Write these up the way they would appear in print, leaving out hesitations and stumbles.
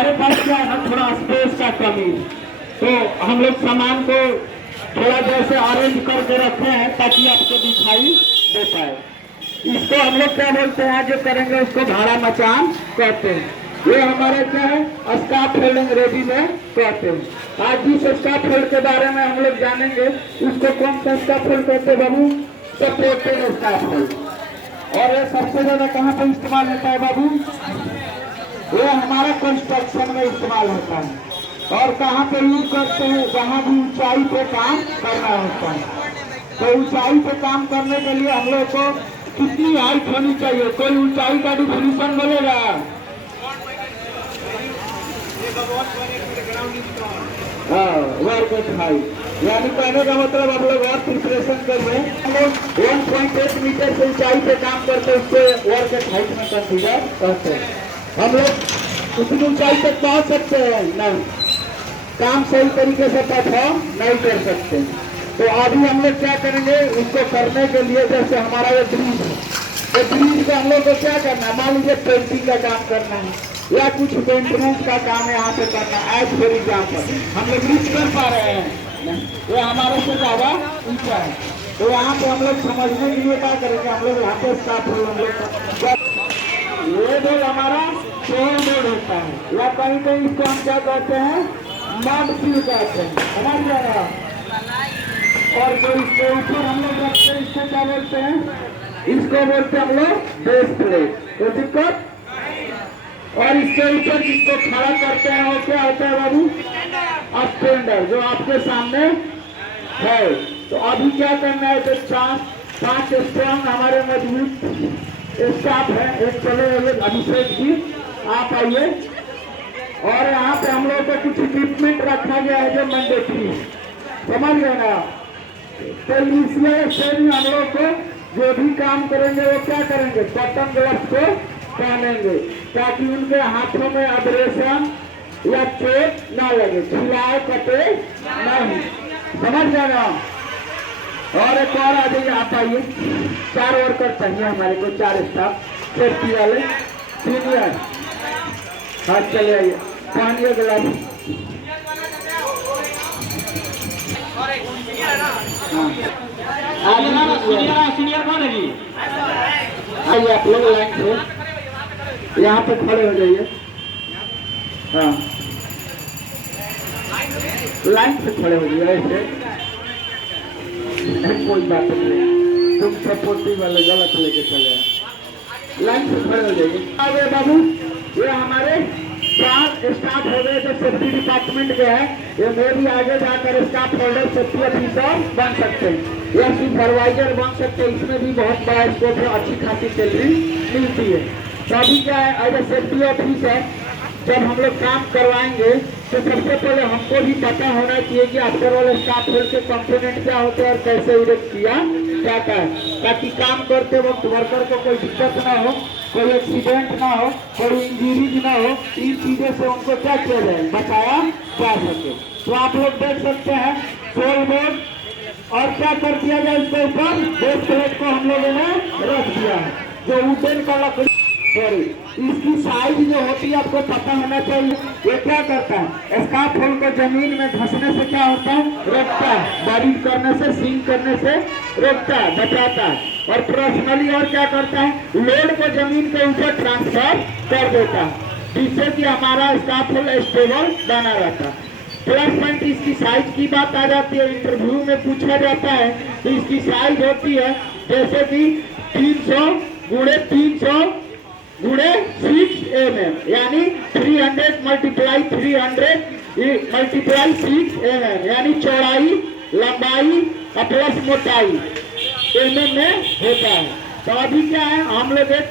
हमारे पास क्या है ना, थोड़ा स्पेस का कमी, तो हम लोग सामान को थोड़ा जैसे अरेंज करके रखे हैं ताकि आपको दिखाई दे पाए। इसको हम लोग क्या बोलते हैं, जो करेंगे उसको भाड़ा मचान कहते हैं। ये हमारे क्या है, स्काफ फोल्डिंग रेडीमेड कहते हैं। आज जिस स्काफ फोल्ड के बारे में हम लोग जानेंगे उसको कौन सा स्काफ फोल्ड कहते हैं बाबू, सपोर्टेड स्काफ फोल्ड। और ये सबसे ज्यादा कहाँ पर इस्तेमाल होता है बाबू, ये हमारा कंस्ट्रक्शन में इस्तेमाल होता है। और कहाँ पे यूज करते हैं, जहाँ भी ऊंचाई पे काम करना होता है। तो ऊंचाई पे काम करने के लिए हम लोग को कितनी हाइट होनी चाहिए, कोई ऊंचाई का डिफिनीशन बोलेगा? वर्क एट हाइट, यानी कहने का मतलब आप लोग और प्रिपरेशन कर रहे हैं। हम लोग 1.8 मीटर से ऊंचाई पे काम करते हैं, उसको वर्क एट हाइट में कंसीडर करते हैं। हम लोग उतनी ऊंचाई तक पहुंच सकते हैं नहीं, काम सही तरीके से परफॉर्म नहीं कर सकते। तो अभी हम लोग क्या करेंगे, उसको करने के लिए जैसे हमारा ये ब्रिज है, तो ब्रिज को हम लोग को क्या करना है, मान लीजिए पेंटिंग का काम करना है या कुछ मेंटेनेंस का काम है यहाँ पे करना है। एज फॉर एग्जाम्पल हम लोग रीच कर पा रहे हैं, ये हमारे से ज्यादा ऊंचा है, तो यहाँ पे हम लोग समझने के लिए क्या करेंगे, हम लोग यहाँ पे स्टाफ हम लोग ये बोल हमारा शोर बोर्ड होता है, या कहीं कहीं इसको हम क्या कहते हैं, मड फिल कहते हैं, समझ जाएगा। और जो इसके ऊपर हम लोग रखते हैं इसको क्या बोलते हैं, इसको बोलते हैं हम लोग बेस प्लेट, तो दिक्कत। और इसके ऊपर जिसको खड़ा करते हैं वो क्या होता है बाबू, स्टैंडर, जो आपके सामने है। तो अभी क्या करना है, जो 5 स्ट्रॉन्ग हमारे मजबूत स्टाफ है, एक चले हुए अभिषेक जी आप आइए। और यहाँ पे हम लोग को कुछ इक्विपमेंट रखा गया है जो मैंडेटरी, समझ गए ना। तो इसलिए स्टेज में हम लोग को जो भी काम करेंगे वो क्या करेंगे, कॉटन ग्लव्स को पहनेंगे ताकि उनके हाथों में अब्रेशन या चोट ना लगे, छिलाए कटे नहीं, समझ गए ना। और एक और आ जाइए, आप आइए। 4 वर्कर चाहिए हमारे को, 4 स्टाफ सेफ्टी वाले सीनियर। हाँ चले आइए, पहनिए ग्लव्स। सीनियर कौन है जी? आइए आप लोग लाइन से यहाँ पे खड़े हो जाइए। हाँ लाइन से खड़े हो जाइए, ऐसे कोई बात नहीं, तुम सपोर्टिव वाले गलत लेके चले आए। लाइन से खड़े हो जाइए। अरे बाबू ये हमारे 4 स्टाफ हो गए जो सेफ्टी डिपार्टमेंट के हैं, ये मेरी आगे जाकर स्टाफ होल्डर सेफ्टी ऑफिसर बन सकते हैं या सुपरवाइजर बन सकते हैं। इसमें भी बहुत बड़ा स्कोप है, अच्छी खासी सैलरी मिलती है। तो अभी क्या है, एज ए सेफ्टी ऑफिसर जब हम लोग काम करवाएंगे तो सबसे पहले हमको भी पता होना चाहिए कि आफ्टर ऑल स्टाफ होल्ड के कंपोनेंट क्या होते हैं और कैसे इरेक्ट किया जाता है, ताकि काम करते वक्त वर्कर को कोई दिक्कत ना हो, कोई एक्सीडेंट ना हो, कोई इंजरीज ना हो। इन चीजों से उनको क्या किया जाए, बचाया जा सके। तो आप लोग देख सकते हैं सोल बोर्ड और क्या कर दिया जाए, इसके ऊपर बेस प्लेट को हम लोगों ने रख दिया है जो वुडन का लकड़ी, सॉरी इसकी साइज जो होती है आपको पता होना चाहिए। ये क्या करता है, स्काफ होल्ड को जमीन में धंसने से क्या होता है, रोकता है, बारिश करने से, सिंक करने से रोकता है, बचाता है। और पर्सनली और क्या करता है, लोड को जमीन के ऊपर ट्रांसफर कर देता है, जिससे कि हमारा स्काफ होल्ड स्टेबल बना रहता है। प्लस पॉइंट इसकी साइज की बात आ जाती है, इंटरव्यू में पूछा जाता है तो इसकी साइज होती है जैसे कि 300 गुणे 300 गुणे 6 mm, यानी 300 मल्टीप्लाई 300 मल्टीप्लाई 6 mm, यानी चौड़ाई, लंबाई और प्लस मोटाई mm में होता है। तो अभी क्या है, हम लोग एक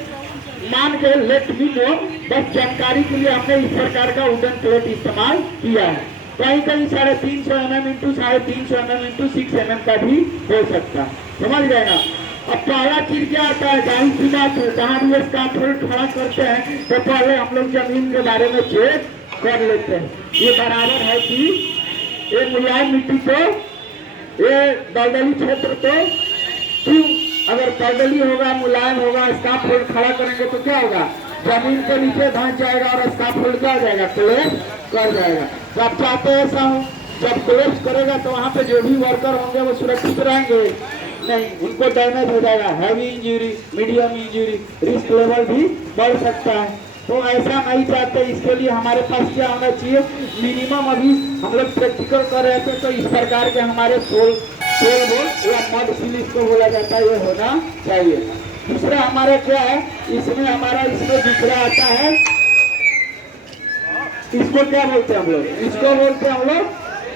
मान के लेट मी नो, बस जानकारी के लिए हमने इस प्रकार का वुडन प्लेट इस्तेमाल किया है। कहीं कहीं 350 mm into 350 mm into 6 mm का भी हो सकता है, समझ गए ना। अब पहला चीज क्या आता है, जाहिर सी बात है जहाँ भी स्काफ होल्ड खड़ा करते हैं तो पहले हम लोग जमीन के बारे में चेक कर लेते हैं, ये बराबर है कि ये मुलायम मिट्टी तो, ये दलदली क्षेत्र तो क्यों, अगर दलदली होगा, मुलायम होगा, स्काफ होल्ड खड़ा करेंगे तो क्या होगा, जमीन के नीचे धंस जाएगा और स्काफोल्ड क्या हो जाएगा, कोलैप्स कर जाएगा। तो आप चाहते हैं ऐसा हो, जब कोलैप्स करेगा तो वहाँ पे जो भी वर्कर होंगे वो सुरक्षित रहेंगे नहीं, उनको डैमेज हो जाएगा, heavy injury, medium injury, risk level भी बढ़ सकता है। तो ऐसा नहीं चाहते, इसके लिए हमारे पास क्या होना चाहिए, मिनिमम अभी हम लोग प्रैक्टिकल कर रहे थे तो इस प्रकार के हमारे सोल बोल या मड सील इसको बोला जाता है, ये होना चाहिए। दूसरा हमारा क्या है, इसमें हमारा इसमें दूसरा आता है, इसको क्या बोलते हैं हम लोग, इसको बोलते हैं हम लोग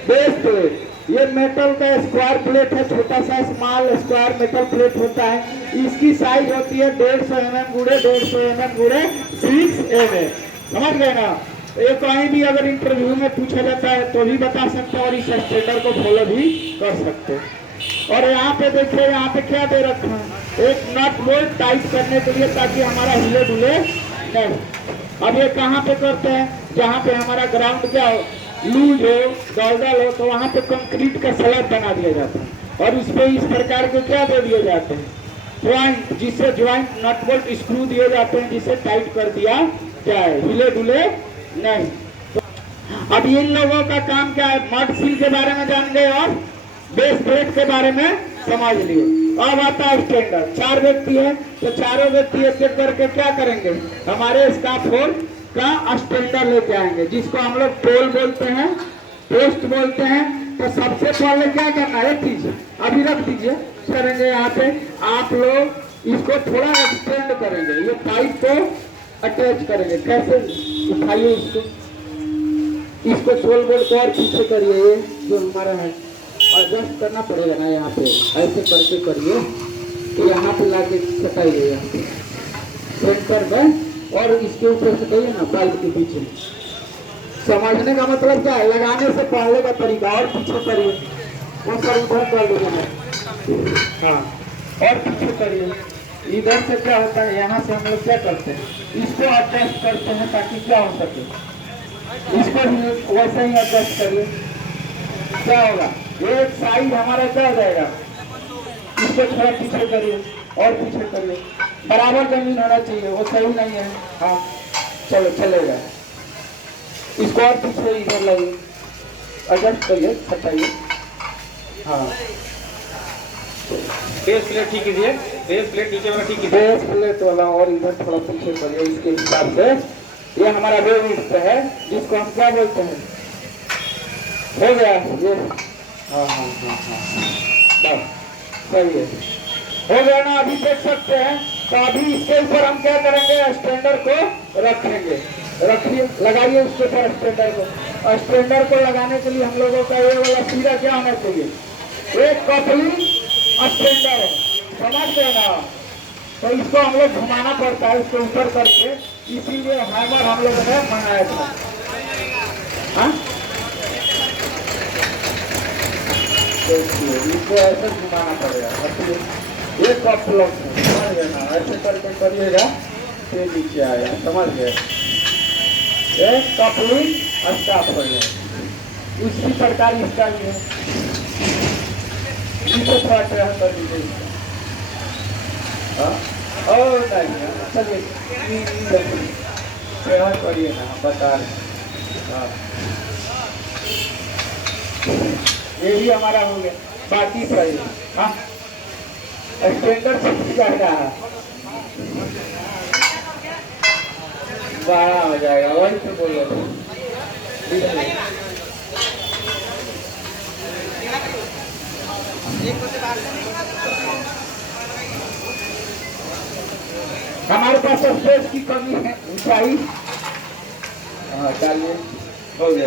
बेस प्लेट। ये मेटल का स्क्वायर प्लेट है, छोटा सा स्मॉल स्क्वायर मेटल प्लेट होता है। इसकी साइज होती है 150 mm गुड़े 150 mm गुड़े 6 mm। समझ गए ना। ये कहीं भी अगर इंटरव्यू में पूछा जाता है तो भी बता सकते हैं और इस स्टैंडर्ड को फॉलो भी कर सकते हैं। और यहाँ पे देखिए, यहाँ पे क्या दे रखा है, एक नट बोल्ट टाइट करने के लिए, ताकि हमारा हिले डुले नहीं। अब ये कहाँ पे करते हैं, जहाँ पे हमारा ग्राउंड क्या हो, लूज हो, दलदल हो, तो वहाँ पे कंक्रीट का स्लैब बना दिया जाता है और उस पे इस प्रकार के क्या दे दिए जाते हैं, ज्वाइंट, जिससे ज्वाइंट नट बोल्ट स्क्रू दिए जाते हैं, जिससे टाइट कर दिया जाए, हिले डुले नहीं। तो अब इन लोगों का काम क्या है, मड सील के बारे में जान गए और बेस प्लेट के बारे में समझ लिए। अब आता है स्टैंडर्ड। 4 व्यक्ति है तो चारों व्यक्ति एक एक करके क्या करेंगे, हमारे स्काफोल्ड का स्टैंडर्ड लेके आएंगे, जिसको हम लोग पोल बोलते हैं, पोस्ट बोलते हैं। तो सबसे पहले क्या करना है, चीज अभी रख दीजिए, करेंगे यहाँ पे आप लोग इसको थोड़ा एक्सटेंड करेंगे, ये पाइप को अटैच करेंगे। कैसे, उठाइए इसको सोल बोल्ट को और पीछे करिए, ये जो हमारा है एडजस्ट करना पड़ेगा ना, यहाँ पे ऐसे करके करिए, तो यहाँ पे लाके सटाइए, यहाँ पे सेंटर में, और इसके ऊपर से कहिए ना पाइप के पीछे। समझने का मतलब क्या है, लगाने से पहले का तरीका, और पीछे करिए, वो सर उधर कर लीजिए, हाँ, और पीछे करिए। इधर से क्या होता है, यहाँ से हम लोग क्या करते हैं, इसको एडजस्ट करते हैं ताकि क्या हो सके, इसको भी वैसे ही एडजस्ट करिए। क्या होगा, एक साइड हमारा क्या हो जाएगा, इसको थोड़ा पीछे करिए और पीछे करिए, बराबर जमीन होना चाहिए, वो सही नहीं है, हाँ चलो चलेगा। इसको और पीछे इधर लाइए, एडजस्ट करिए, हटाइए, हाँ। बेस प्लेट ठीक कीजिए, बेस प्लेट नीचे वाला ठीक कीजिए, बेस प्लेट वाला और इधर थोड़ा पीछे करिए, इसके हिसाब से। ये हमारा वेव पे है, जिसको हम क्या बोलते हैं, हो गया ये, हाँ हाँ हाँ हाँ, बस सही है, हो गया ना। अभी देख सकते हैं, तो अभी इसके ऊपर हम क्या करेंगे, स्टैंडर्ड को रखेंगे, रखिए, लगाइए उसके ऊपर स्टैंडर्ड को। स्टैंडर्ड को लगाने के लिए हम लोगों का ये वाला सीधा क्या होना चाहिए, एक कपलिंग स्टैंडर्ड है, समझ गए ना। तो इसको हम लोग घुमाना पड़ता है इसको ऊपर करके, इसीलिए हैमर हम लोगों ने मंगाया था। हाँ, देखिए इसको ऐसे घुमाना पड़ेगा, ये कप लॉक है, समझ गए ना, ऐसे करके करिएगा, फिर नीचे आएगा, समझ गए, एक कपलिंग स्टाफ हो जाए। उसी प्रकार इसका भी है, इसको थोड़ा ट्रेन कर दीजिए, और नहीं, चलिए ट्रेन करिए ना, बता रहे, हाँ ये भी हमारा हो गया, बाकी सही, हाँ स्टैंडर्ड सीख जाएगा, बड़ा हो जाएगा, वही तो बोल रहे थे। हमारे पास स्पेस की कमी है, ऊंचाई, हाँ डालिए, हो गया,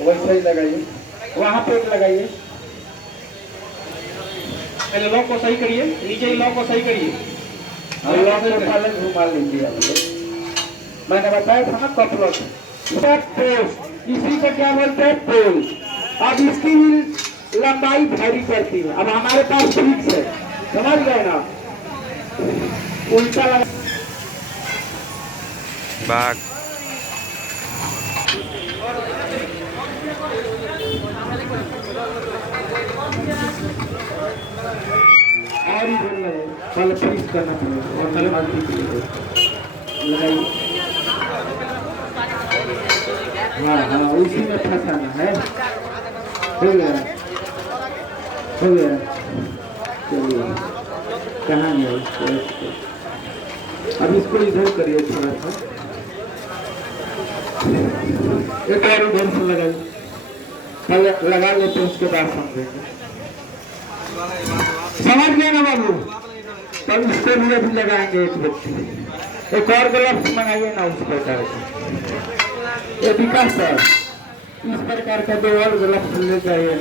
वैसे ही लगाइए, वहाँ पे लगाइए, पहले लॉक को सही करिए, नीचे ही लॉक को सही करिए, लॉक को पहले घुमा लीजिए आप लोग। मैंने बताया था ना कप लॉक, पोस्ट, इसी को क्या बोलते हैं, पोल। अब इसकी भी लंबाई भारी पड़ती है, अब हमारे पास फिक्स है, समझ गए ना, उल्टा लगा बाग और इधर लगे, पहले फिक्स करना पड़ेगा और पहले लगाइए। हाँ हाँ, उसी में फंसाना है। हो गया, हो गया। चलिए, कहाँ है इसको? अब इसको इधर करिए थोड़ा सा, एक और इधर से लगाइए। पहले लगा लेते हैं, उसके बाद समझेंगे। समझ गए ना बाबू? तब इसके लिए भी लगाएंगे एक व्यक्ति। एक और ग्लव्स मंगाइए ना उस प्रकार का। ये विकास सर, इस प्रकार का 2 और ग्लव्स ले जाइए।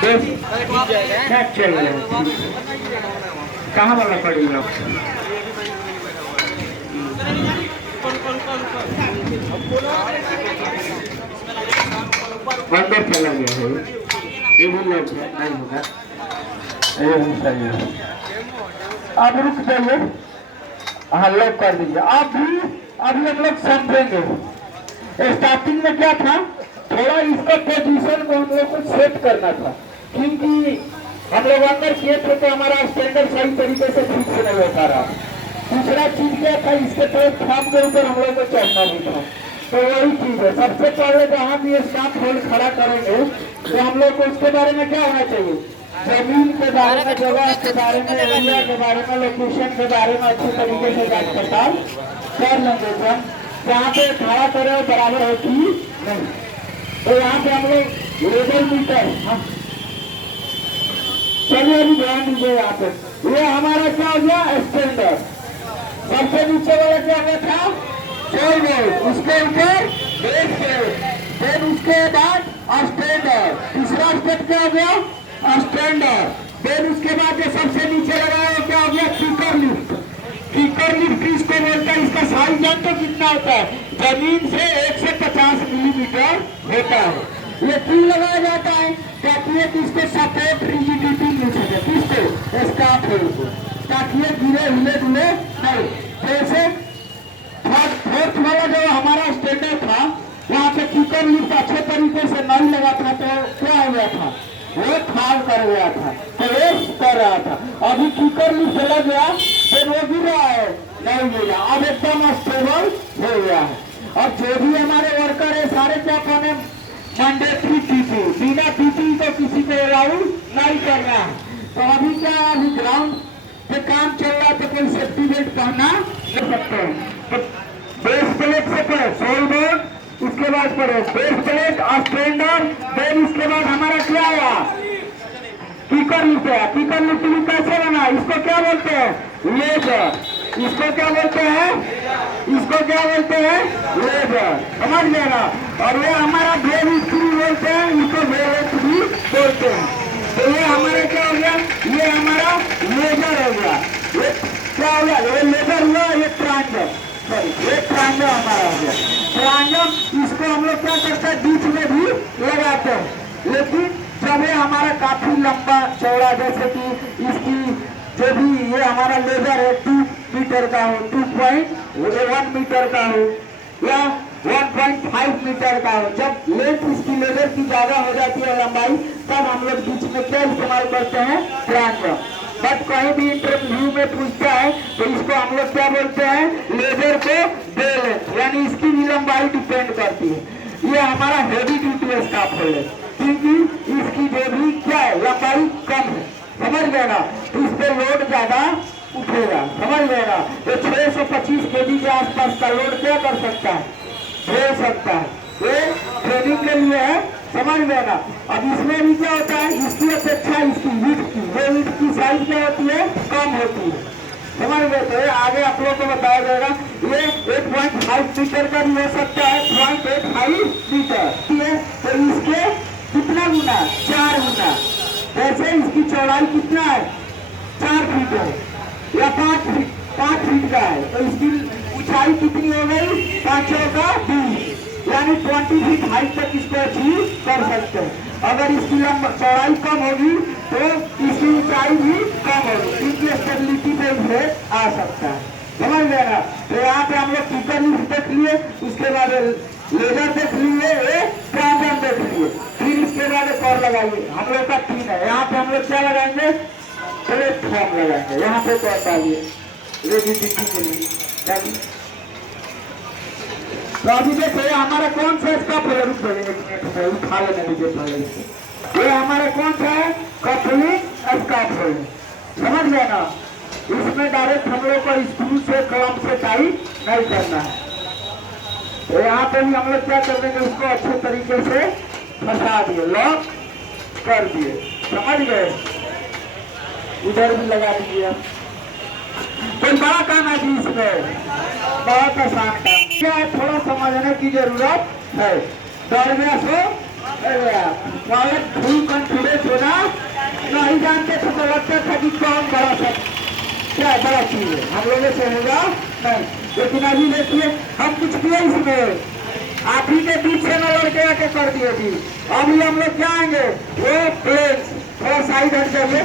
क्या चल रहा है? कहाँ वाला पड़ेगा? अंदर चला गया है, ये भी लोग नहीं होगा। ये भी सही है। आप रुक जाइए, हाँ लॉक कर दीजिए। आप भी अभी हम लोग समझेंगे। स्टार्टिंग में क्या था, थोड़ा इसका पोजीशन को हम लोग को सेट करना था, क्योंकि हम लोग अंदर किए थे तो हमारा स्टैंडर्ड सही तरीके से ठीक से नहीं हो पा रहा। दूसरा चीज क्या था, इसके प्लेटफॉर्म के ऊपर हम लोग को चढ़ना भी था। तो वही चीज है, सबसे पहले जहाँ भी स्टाफ होल्ड खड़ा करेंगे तो हम लोग को उसके बारे में क्या होना चाहिए, जमीन के बारे में, जगह के बारे में, एरिया के बारे में, लोकेशन के बारे में अच्छे तरीके से जांच पड़ताल कर लेंगे। जहाँ पे खड़ा करे बराबर है कि नहीं। तो यहाँ पे हम लोग लेवल मीटर, चलिए अभी ध्यान दीजिए। यहाँ पे ये हमारा क्या हो गया, स्टैंडर्ड। सबसे नीचे वाला क्या हो गया था, 4 वोल्ट, उसके ऊपर बेस प्लेट, फिर उसके बाद स्टैंडर्ड। तीसरा स्टेप क्या हो गया, स्टैंडर्ड। फिर उसके बाद जो सबसे नीचे लगा है क्या हो गया, किकर लिफ्ट। किकर लिफ्ट किसको बोलता है, इसका साइज जानते हो कितना होता है, जमीन से 1 से 50 मिलीमीटर होता है। ये क्यों लगाया जाता है, ताकि इसको सपोर्ट रिजिडिटी मिल सके, किसको, स्टाफ को, ताकि ये गिरे हिले डुले नहीं। जैसे फोर्थ वाला जो हमारा स्टैंडर्ड था, वहाँ पे किकर लिफ्ट अच्छे तरीके से नहीं लगा था, तो क्या हो गया था, वो खाल कर गया था, प्रवेश कर रहा था। अभी किकर लिफ्ट लग गया तो वो गिर रहा है, नहीं गिरा, अब एकदम स्टेबल हो गया है। और जो भी हमारे वर्कर है सारे क्या कहने, मैंडेटरी टीटी, बिना टीटी को किसी को अलाउ नहीं करना है। तो अभी क्या, अभी ग्राउंड पे काम चल रहा है तो कोई सेफ्टी बेल्ट पहनना कर सकते हैं। तो बेस प्लेट से पढ़े सोल बोर्ड, उसके बाद पढ़े बेस प्लेट स्टैंडर्ड, फिर उसके बाद हमारा क्या हुआ, किकर लिफ्ट है। किकर लिफ्ट भी कैसे बना, इसको क्या बोलते हैं, लेजर। इसको क्या बोलते हैं, इसको क्या बोलते हैं, लेजर। समझ गए ना। और ये हमारा वेव स्क्रू बोलते हैं, इसको वेव भी बोलते हैं। तो ये हमारा क्या हो गया, ये हमारा लेजर हो गया। ये क्या हो गया, ये लेजर हुआ, ये ट्रांजम, सॉरी ये ट्रांजम हमारा हो गया। ट्रांजम इसको हम लोग क्या करते हैं, बीच में भी लगाते हैं। लेकिन जब ये हमारा काफी लंबा चौड़ा, जैसे कि इसकी जो भी ये हमारा लेजर है 2 मीटर का हो, 2.1 मीटर का हो या 1.5 मीटर का हो, जब लेंथ इसकी लेजर की ज्यादा हो जाती है लंबाई, तब हम लोग बीच में क्या इस्तेमाल करते हैं, ट्रांजम। बट कहीं भी इंटरव्यू में पूछता है तो इसको हम लोग क्या बोलते हैं, लेजर को दे लेंथ, यानी इसकी भी लंबाई डिपेंड करती है। ये हमारा हेवी ड्यूटी स्टाफ है, क्योंकि इसकी जो भी क्या है, लंबाई कम है। समझ गए ना, तो इस पे लोड ज्यादा उठेगा। समझ गए ना, तो 625 kg के आसपास का लोड क्या कर सकता है, झेल सकता है। ये ट्रेनिंग के लिए है, समझ गए ना। अब इसमें भी क्या होता है, इसकी अपेक्षा इसकी विड्थ की, ये विड्थ की साइज क्या होती है, कम होती है। समझ गए, तो आगे आप लोगों को बताया जाएगा। ये 1.5 मीटर का भी हो सकता है, 0.85 मीटर, तो इसके कितना गुना, 4 गुना। वैसे इसकी चौड़ाई कितना है, 4 फीट है या 5 फीट का है, तो इसकी ऊंचाई कितनी हो गई, 5 का 20, यानी 20 फीट हाइट तक इसको अचीव कर सकते हैं। अगर इसकी चौड़ाई कम होगी तो इसकी ऊंचाई भी कम होगी, क्योंकि स्टेबिलिटी पे इसे आ सकता है। समझ गए ना। तो यहाँ पे हम लोग किकर लिफ्ट देख लिए, उसके बाद लेजर देख लिए, ट्रांजम देख लिए, फिर इसके बाद एक और लगाइए। हम लोग का 3 है, यहाँ पे हम लोग क्या लगाएंगे, प्लेटफॉर्म लगाएंगे। यहाँ पे तो बताइए रिजिडिटी के लिए तो अभी देखो ये हमारा कौन सा स्कप है, रुक जाइए एक मिनट में उठा लेने दीजिए पहले। ये हमारा कौन सा है, कपलिंग स्कप है, समझ गए ना। इसमें डायरेक्ट हम लोग को स्क्रू से कलम से टाइट नहीं करना है। तो यहाँ पे भी हम लोग क्या कर देंगे, उसको अच्छे तरीके से फंसा दिए, लॉक कर दिए, समझ गए। इधर भी लगा दीजिए। कोई बड़ा काम है जी इसमें, बहुत आसान काम क्या है, थोड़ा समझने की जरूरत है। दौड़ने से फुल कॉन्फिडेंस होना, नहीं जानते थे तो लगता था कि कौन बड़ा सब क्या बड़ा चीज है, हम लोगों से होगा नहीं। लेकिन अभी देखिए हम कुछ किए इसमें, आप ही के बीच से न लड़के आके कर दिए थी। अभी हम लोग क्या आएंगे, वो प्लेन्स थोड़ा साइड हट जाइए,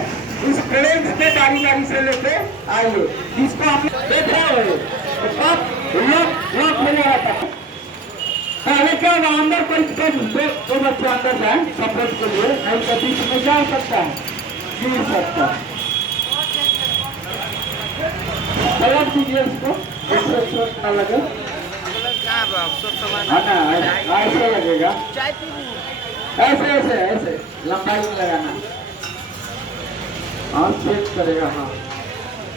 इस प्लेन्स में गाड़ी गाड़ी से लेके आइए, जिसको हम देखा है लॉक हो गया था। पहले क्या होगा, अंदर कोई दो बच्चे अंदर जाए सपोर्ट के लिए, नहीं तो बीच में जा सकता है, गिर सकता है। पलट दीजिए इसको, इससे चोट ना लगे। ऐसे लगेगा, ऐसे ऐसे ऐसे लंबाई में लगाना, हाँ चेक करेगा। हाँ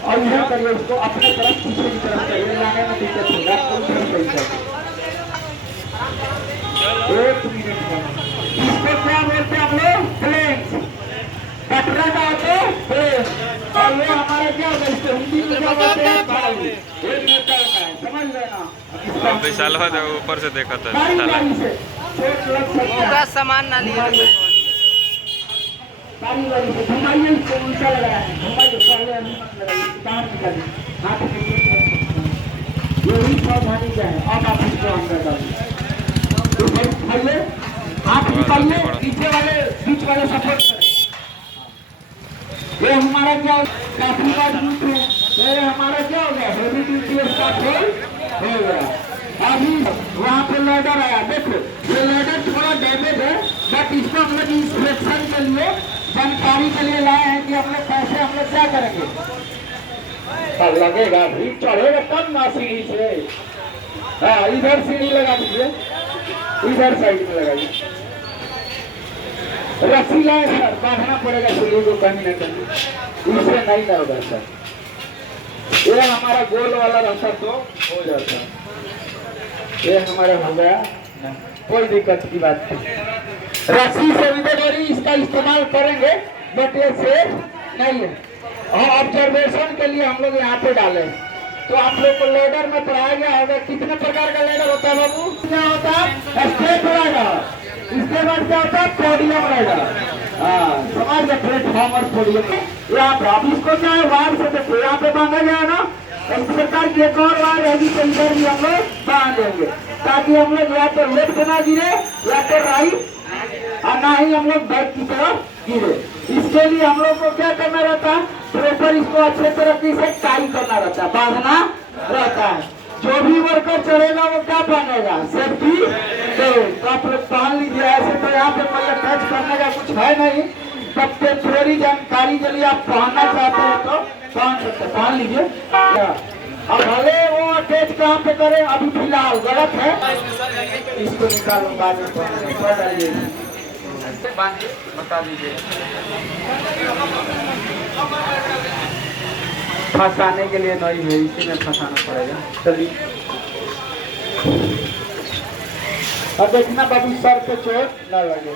और यह करिए उसको अपने तरफ पीछे की तरफ करिए, लाने में दिक्कत होगा, उधर सही करिए। एक मिनट में इसको क्या बोलते हैं हम लोग, प्लेन्स। कटरा का होते हैं प्लेन, और ये हमारे क्या होता है, इसको हिंदी में क्या बोलते हैं, भाई। एक मीटर का है, समझ लेना। विशाल ऊपर से देखा था, गाड़ी से चोट लग सकता है, सामान ना लिया गाड़ी से घुमाइए, इसको उल्टा लगाया है, घुमाइए, पहले अभी मत लगाइए, बाहर निकालिए, हाथ में यही सावधानी क्या है। अब आप इसको अंदर डालिए, उठाइए, हाथ निकालिए, पीछे वाले बीच वाले सपोर्ट करें। ये हमारा क्या काफी मजबूत है, ये हमारा क्या हो गया, हेवी ड्यूटी स्टार्ट हो गया। अभी वहाँ पे लैडर आया, देखो ये लैडर थोड़ा डैमेज है, बट इसको हम लोग इंस्पेक्शन के लिए, जानकारी के लिए लाए हैं कि हम लोग कैसे हम लोग क्या करेंगे। तब लगेगा भी, चढ़ेगा तब ना सीढ़ी से। हाँ इधर सीढ़ी लगा दीजिए, इधर साइड में लगाइए, रस्सी लाए सर, बांधना पड़ेगा सीढ़ी को कहीं न कहीं, इससे नहीं ना होगा सर। ये हमारा गोल वाला रास्ता तो हो जाता है, ये हमारा हो गया, कोई दिक्कत की बात नहीं। रस्सी से भी इसका इस्तेमाल करेंगे, बट ये सेफ नहीं है। और ऑब्जर्वेशन के लिए हम लोग यहाँ पे डाले, तो आप लोग को लेडर में पढ़ाया गया होगा कितने प्रकार का लेडर होता है बाबू। क्या होता है, स्टेट लेडर, इसके बाद क्या होता है, पोडियम लेडर। हाँ समझ गए, प्लेटफॉर्म और पोडियम। यहाँ पे आप इसको क्या है, वायर से देखो यहाँ पे बांधा गया है ना, इस प्रकार की एक और वायर रहेगी, तो इधर भी हम लोग बांध देंगे, ताकि हम लोग या तो लेफ्ट ना गिरे या तो राइट, और ना ही हम लोग बैक की तरफ गिरे। इसके लिए हम लोग को क्या करना रहता है, प्रॉपर इसको अच्छे तरीके से टाई करना रहता है, बांधना रहता है। जो भी वर्कर चढ़ेगा वो क्या पहनेगा, सेफ्टी बेल्ट, तो आप लोग पहन लीजिए। ऐसे तो यहाँ पे मतलब टच करने का कुछ है नहीं, तब टेम्परेरी जानकारी के लिए आप पहनना चाहते हैं तो पहन सकते, पहन लीजिए। अब भले वो अटैच कहाँ पे करें, अभी फिलहाल गलत है, इसको निकालो, बाद में पहन डालिए, बता दीजिए। फंसाने के लिए नहीं है, इसी में फंसाना पड़ेगा। चलिए अब देखना बाबू, सर पे चोट ना लगे।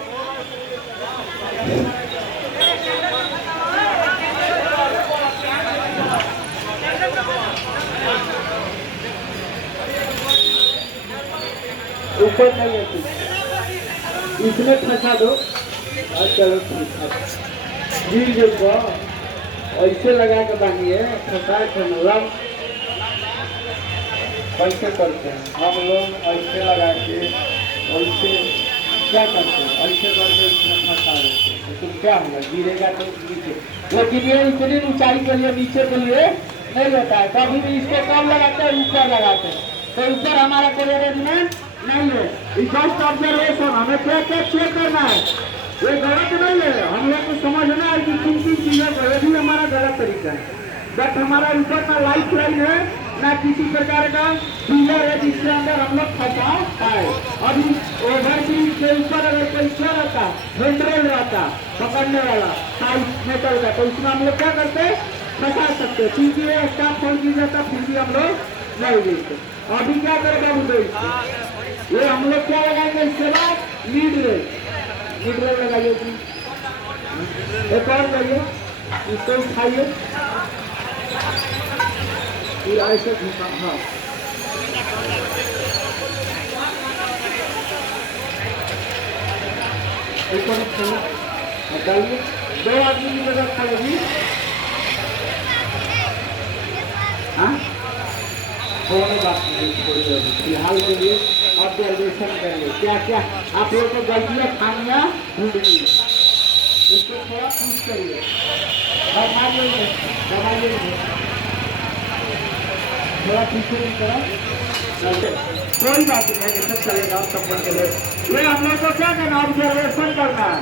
ऊपर नहीं है कुछ, इसमें फंसा दो और चलो ठीक है। गिर जो ऐसे लगा के बांधिए, फंसा के मतलब कैसे करते हैं हम लोग, ऐसे लगा के, ऐसे क्या करते हैं, ऐसे करके इसमें फंसा देते हैं, तो क्या होगा, गिरेगा तो नीचे। लेकिन ये इतनी ऊंचाई के लिए, नीचे के लिए नहीं होता है, कभी भी इसको कम लगाते हैं, ऊपर लगाते हैं, तो ऊपर हमारा कोई अरेंजमेंट नहीं है। जस्ट ऑब्जर्वेशन, हमें क्या क्या चेक करना है, ये गलत नहीं है, हम लोग को समझना है कि किन किन चीजों को, ये भी हमारा गलत तरीका है। बट हमारा ऊपर में लाइफ लाइन है, ना किसी प्रकार का पिलर है जिसके अंदर हम लोग फंसा पाए। अभी ओवर ब्रिज के ऊपर अगर कोई क्या रहता, हैंडल रहता पकड़ने वाला पाइप मेटल का, तो उसमें हम लोग क्या करते, फंसा सकते। क्योंकि ये स्टाफ फोन की जाता, फिर भी हम लोग नहीं देते। अभी क्या करें बाबू दोस्त, ये हम लोग क्या लगाएंगे इसके बाद, लीड रेल लगाइए। एक और लगाइए, इसको उठाइए, फिर ऐसे घुमा। हाँ ऊपर हटाइए, 2 आदमी की जरूरत पड़ेगी। हाँ थोड़ी बात नहीं, फिलहाल के लिए ऑब्जर्वेशन करिए क्या क्या आप लोग को गलतियाँ खामियाँ ढूंढ गई, इसको थोड़ा पूछ करिए। दबाइए थोड़ा पीछे नहीं करा, कोई बात नहीं है, सब चलेगा सब के लिए। ये हम लोग को क्या करना, ऑब्जर्वेशन करना है।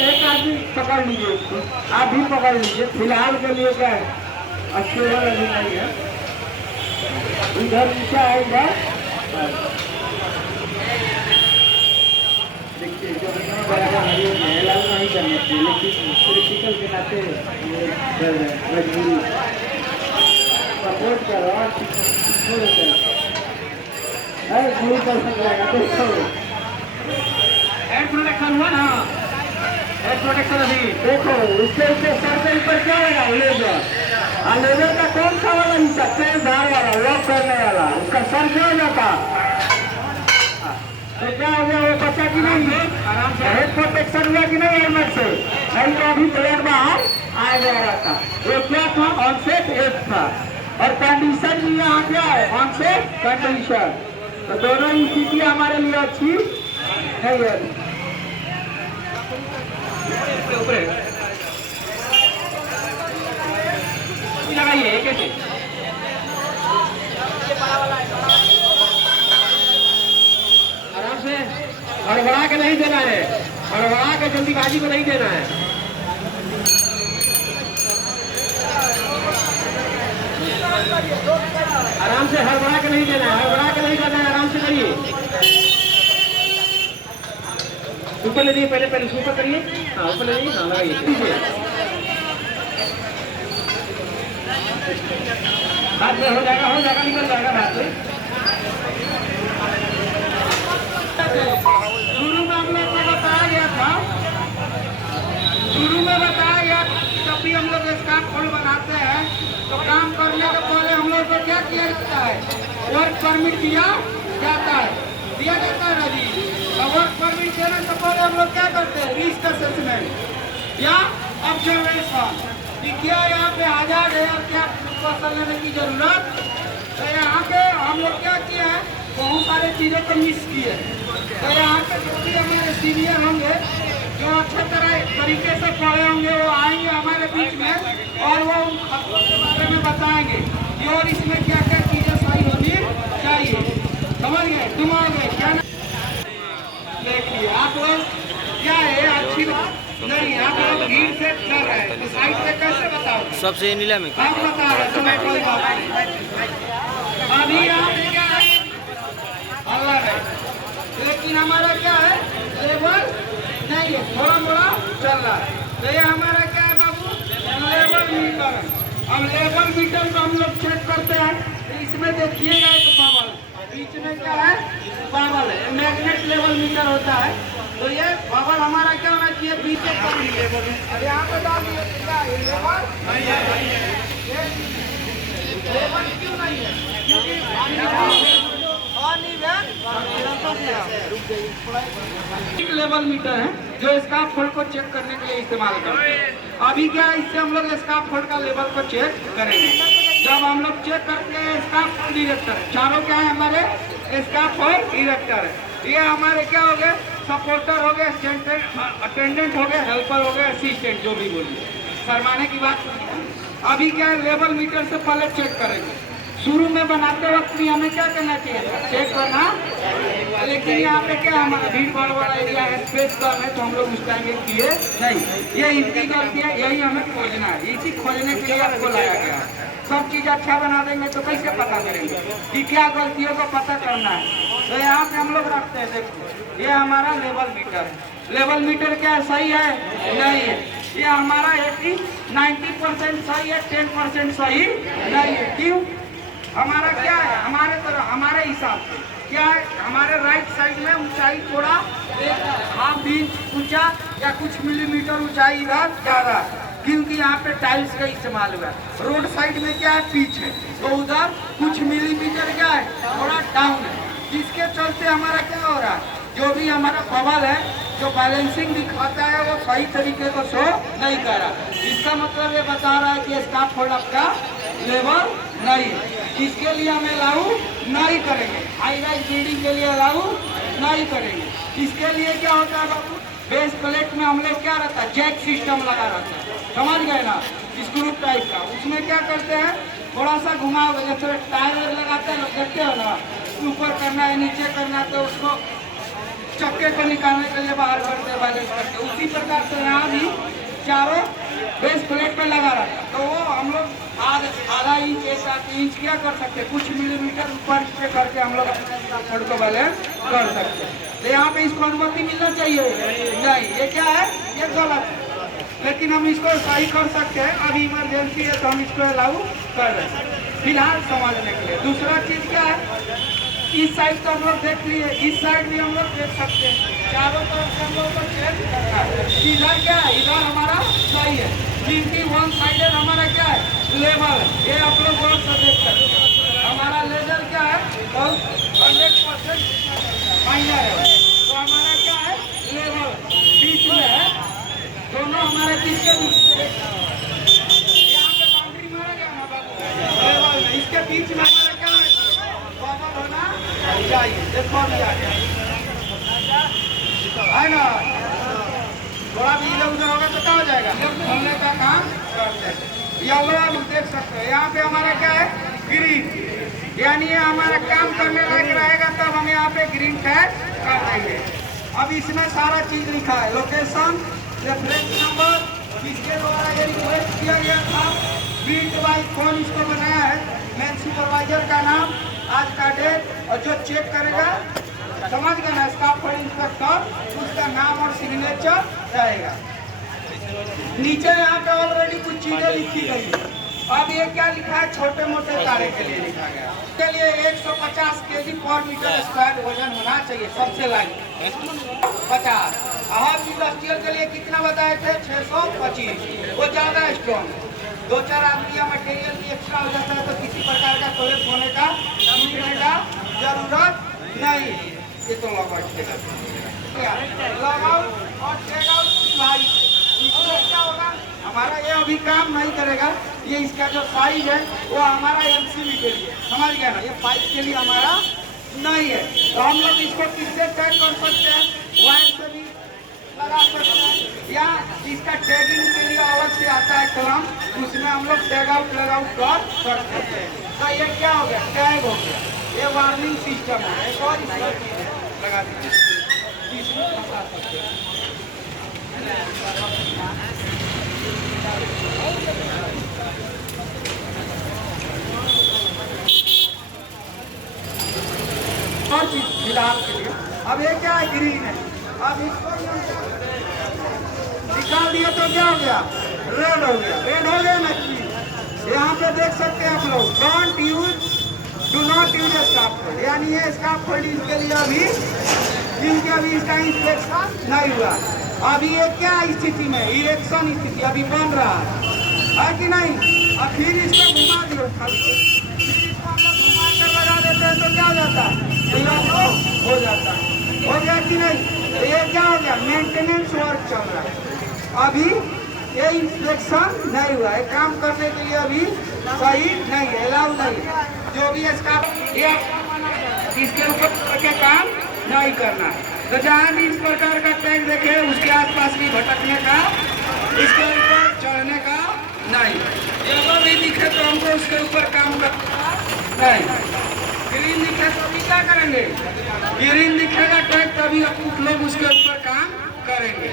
एक आदमी पकड़ लीजिए उसको, आप भी पकड़ लीजिए। फिलहाल के लिए क्या है, अच्छे वाला अभी नहीं है, इधर नीचे आएगा। देखिए जो हेलाल नहीं करना चाहिए, लेकिन क्रिटिकल के नाते मजबूरी सपोर्ट करो और प्रोटेक्शन हुआ ना, प्रोटेक्शन अभी देखो उसके सर के ऊपर क्या लगा, लेजर। लेजर का कौन सा वाला हिस्सा, तेज धार वाला, लॉक करने वाला, उसका सर क्या हो जाता, तो क्या हो गया, वो बचा कि नहीं, आराम से हेड प्रोटेक्शन हुआ कि नहीं हेलमेट से, नहीं तो अभी ब्लेड बाहर आ जा रहा था। वो क्या था, ऑनसेट एज था, और कंडीशन भी यहाँ क्या है, ऑनसेट कंडीशन। तो दोनों ही स्थिति हमारे लिए अच्छी नहीं है। लगाइए कैसे, आराम से, हड़बड़ा के नहीं देना है, हड़बड़ा के जल्दीबाजी को नहीं देना है। आराम से हड़बड़ा के नहीं देना है, हड़बड़ा के नहीं करना है, आराम से करिए। ऊपर ले जाइए, पहले ऊपर करिए। हाँ ऊपर ले जाइए, हाँ लगाइए, हाथ में हो जाएगा निकल जाएगा हाथ से। शुरू में हम लोग को बताया गया था, जब भी हम लोग स्टाफ फोल्ड बनाते हैं तो काम करने के पहले हम लोग को क्या किया जाता है, वर्क परमिट दिया जाता है ना जी। तो वर्क परमिट देने से पहले हम लोग क्या करते हैं, रिस्क असेसमेंट या ऑब्जर्वेशन कि क्या यहाँ पे आजाद है और क्या फसल लेने की जरूरत। तो यहाँ पे हम लोग क्या किया है, बहुत सारे चीज़ों को मिस किए। तो यहाँ पे जो भी हमारे सीनियर होंगे, जो अच्छे तरीके से पढ़े होंगे, वो आएंगे हमारे बीच में और वो उन खतरों के बारे में बताएंगे कि और इसमें क्या क्या चीज़ें सही होनी चाहिए। समझ गए, तुम आ गए क्या ना? देख लिए आप लोग क्या है, अच्छी बात नहीं, आप लोग भीड़ से चल रहे हैं तो साइड से कैसे बताओ, सबसे नीला में आप बता रहे समय कोई बात नहीं। अभी आप क्या है, अल्लाह है, लेकिन हमारा क्या है, लेवल नहीं है, थोड़ा मोड़ा चल रहा है। तो ये हमारा क्या है बाबू, लेवल मीटर है। अब लेवल मीटर को हम लोग चेक करते हैं, तो इसमें देखिएगा एक बबल, बीच में क्या है, बबल है, मैग्नेट लेवल मीटर होता है। तो ये बबल हमारा क्या होना चाहिए, बीच में कम लेवल। अब यहाँ पे डाल दिए क्या है, लेवल क्यों नहीं है, क्योंकि लेवल मीटर है जो स्काफ फोल्ड को चेक करने के लिए इस्तेमाल करते हैं। अभी क्या है, इससे हम लोग स्काफ फोल्ड का लेवल को चेक करेंगे। जब हम लोग चेक करते हैं स्काफ फोल्ड इरेक्टर, चारों क्या है हमारे, स्काफ फोल्ड इरेक्टर है। ये हमारे क्या हो गए, सपोर्टर हो गए, अटेंडेंट हो गए, हेल्पर हो गए, असिस्टेंट, जो भी बोलिए, शर्माने की बात नहीं है। अभी क्या है, लेवल मीटर से पहले चेक करेंगे। शुरू में बनाते वक्त भी हमें क्या करना चाहिए, चेक करना। लेकिन यहाँ पे क्या हमारा भीड़ भाड़ वाला एरिया है, स्पेस कम है, तो हम लोग उस टाइम में किए नहीं। ये इनकी गलती है, यही हमें खोजना है, इसी खोजने के लिए आपको लाया गया। सब चीज अच्छा बना देंगे तो कैसे पता करेंगे कि क्या गलतियों को पता करना है। तो यहाँ पे हम लोग रखते हैं, देखो ये हमारा लेवल मीटर है। लेवल मीटर क्या है, सही है? नहीं है। ये हमारा 90% सही है, 10% सही नहीं है। क्यों? हमारा क्या है, हमारे तरह हमारे हिसाब से क्या है, हमारे राइट साइड में ऊंचाई थोड़ा 1.5 इंच ऊंचा या कुछ मिलीमीटर ऊंचाई इधर ज्यादा है, क्योंकि यहाँ पे टाइल्स का इस्तेमाल हुआ है। रोड साइड में क्या है, पिच है, तो उधर कुछ मिलीमीटर क्या है, थोड़ा डाउन है, जिसके चलते हमारा क्या हो रहा है, जो भी हमारा बबल है, जो बैलेंसिंग दिखाता है, वो सही तरीके को शो नहीं कर रहा। इसका मतलब ये बता रहा है कि स्कार्फ फोल्ड आपका लेवल नहीं है, इसके लिए हम अलाउ नहीं करेंगे। हाई राइज बिल्डिंग के लिए अलाउ नहीं करेंगे। इसके लिए क्या होता है बाबू, बेस प्लेट में हम लोग क्या रहता है, जैक सिस्टम लगा रहता है, समझ गए ना, स्क्रू टाइप का। उसमें क्या करते हैं, थोड़ा सा घुमा, जैसे टायर लगाते हैं, देखते हो ना, ऊपर करना है नीचे करना है, तो उसको चक्के को निकालने के लिए बाहर करते बैलेंस करते। उसी प्रकार से यहाँ भी चारों बेस प्लेट पे लगा रहता है, तो वो हम लोग आधा इंच 1 इंच क्या कर सकते हैं, कुछ मिलीमीटर ऊपर पे करके हम लोग अपना फोल्ड को बैलेंस कर सकते हैं। तो यहाँ पे इसको अनुमति मिलना चाहिए नहीं, ये क्या है, ये गलत है, लेकिन हम इसको सही कर सकते हैं। अभी इमरजेंसी है तो हम इसको अलाउ कर रहे हैं फिलहाल समझने के लिए। दूसरा चीज क्या है, इस साइड तो हम लोग देख लिए, इस साइड भी हम लोग देख सकते हैं, चारों तरफ से हम लोग को चेक करना है। इधर क्या है, इधर हमारा सही है, क्योंकि वन साइडेड हमारा क्या है, लेवल है। ये आप लोग बहुत सा देख सकते हैं, हमारा लेवल क्या है, बहुत 100% माइनर है, तो हमारा क्या है, लेवल बीच में है, दोनों हमारे बीच के यहाँ पे बाउंड्री मारा गया ना बाबू, लेवल में, इसके बीच में हमारा क्या है, होना चाहिए। देखो है ना, थोड़ा भी इधर उधर होगा तो क्या हो जाएगा, खोलने का काम करते हैं। या आप देख सकते हैं, यहाँ पे हमारा क्या है, ग्रीन, यानी ये हमारा काम करने लायक रहेगा, तब हम यहाँ पे ग्रीन टैग कर देंगे। अब इसमें सारा चीज लिखा है, लोकेशन, रेफरेंस नंबर, जिसके द्वारा ये रिक्वेस्ट किया गया था, प्रिंट बाई फोन इसको बनाया है, मेन सुपरवाइजर का नाम, आज का डेट, और जो चेक करेगा, समझ गए ना, स्टाफ फोल्ड इंस्पेक्टर, उसका नाम और सिग्नेचर रहेगा। नीचे यहाँ पे ऑलरेडी कुछ चीजें लिखी गई है। अब ये क्या लिखा है, छोटे मोटे कार्य के लिए लिखा गया। इसके लिए 150 kg पर मीटर स्क्वायर वजन होना चाहिए, सबसे लाइट 50। हाफ इंडस्ट्रियल के लिए कितना बताए थे, 625, वो ज्यादा स्ट्रॉन्ग। 2-4 आदमी या मटेरियल भी एक्स्ट्रा हो जाता है, तो किसी प्रकार का कोलेप्स होने का जरूरत नहीं। ये तो लॉग आउट और टेक आउट भाई, इसमें क्या होगा, हमारा ये अभी काम नहीं करेगा। ये इसका जो साइज है वो हमारा एमसीबी के लिए, समझ गया ना, ये पाइप के लिए हमारा नहीं है। तो हम लोग इसको किससे टैग कर सकते हैं, वायर से भी लगा सकते हैं, या इसका टैगिंग के लिए अलग से आता है कलम, उसमें हम लोग टैग आउट कर सकते हैं। तो ये क्या हो गया, टैग हो गया, ये वार्निंग सिस्टम है। एक और लगा दीजिए, इसमें फंसा सकते हैं। और चीज फिलहाल के लिए, अब ये क्या है, ग्रीन है, अब इसको निकाल दिया तो क्या हो गया, रेड हो गया, रेड हो गया ना चीज। यहाँ पे देख सकते हैं आप लोग, don't use, do not use scarf fold, यानी ये स्कार्फ फोल्ड इसके लिए अभी, क्योंकि अभी इसका इंस्पेक्शन नहीं हुआ। अभी ये क्या स्थिति में, इरेक्शन स्थिति अभी बन रहा है कि नहीं। अब फिर इसको घुमा दियो, फिर इसको हम लोग घुमा कर लगा देते हैं, तो क्या हो जाता है, हो जाता है, हो गया कि नहीं। तो ये क्या हो गया, मेंटेनेंस वर्क चल रहा है, अभी ये इंस्पेक्शन नहीं हुआ है, काम करने के लिए अभी सही नहीं है, अलाउ नहीं है। जो भी इसका ये इसके ऊपर करके काम नहीं करना है। तो जहाँ भी इस प्रकार का टैग देखे, उसके आसपास भी भटकने का, इसके ऊपर चढ़ने का नहीं। जब भी दिखे तो हमको उसके ऊपर काम करना नहीं, ग्रीन दिखे तो अभी क्या करेंगे, ग्रीन दिखेगा टैग तभी आप लोग उसके ऊपर काम करेंगे।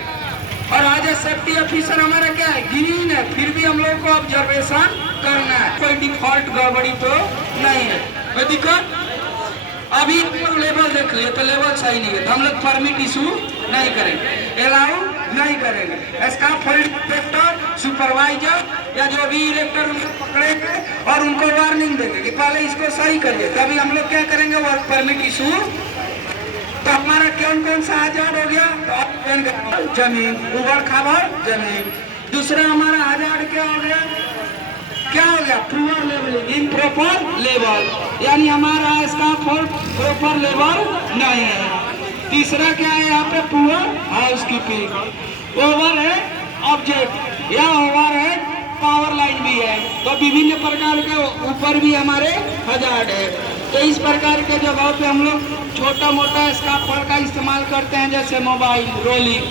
और आज सेफ्टी ऑफिसर हमारा क्या है, ग्रीन है, फिर भी हम लोग को ऑब्जर्वेशन करना है, कोई डिफॉल्ट गड़बड़ी तो नहीं है, कोई दिक्कत। अभी हम लोग लेवल देख लिए तो लेवल सही नहीं है तो हम लोग परमिट इशू नहीं करेंगे, अलाउ नहीं करेंगे। स्काफोल्ड इंस्पेक्टर, सुपरवाइजर या जो भी इरेक्टर उनको पकड़ेंगे और उनको वार्निंग देंगे कि पहले इसको सही करिए, तभी हम लोग क्या करेंगे, वर्क परमिट इशू। तो हमारा कौन कौन सा आजाद हो गया, तो जमीन, उबड़ खाबड़ जमीन। दूसरा हमारा आजाद क्या हो गया, क्या हो गया, पुअर लेवलिंग, इम्प्रॉपर लेवल, यानी हमारा इसका प्रॉपर लेवल नहीं है। तीसरा क्या है यहाँ पे, पुअर हाउसकीपिंग। ओवर है ऑब्जेक्ट या ओवर है पावर लाइन भी है, तो विभिन्न प्रकार के ऊपर भी हमारे हजार्ड है। तो इस प्रकार के जगहों पे हम लोग छोटा मोटा स्काफोल्ड का इस्तेमाल करते हैं, जैसे मोबाइल रोलिंग,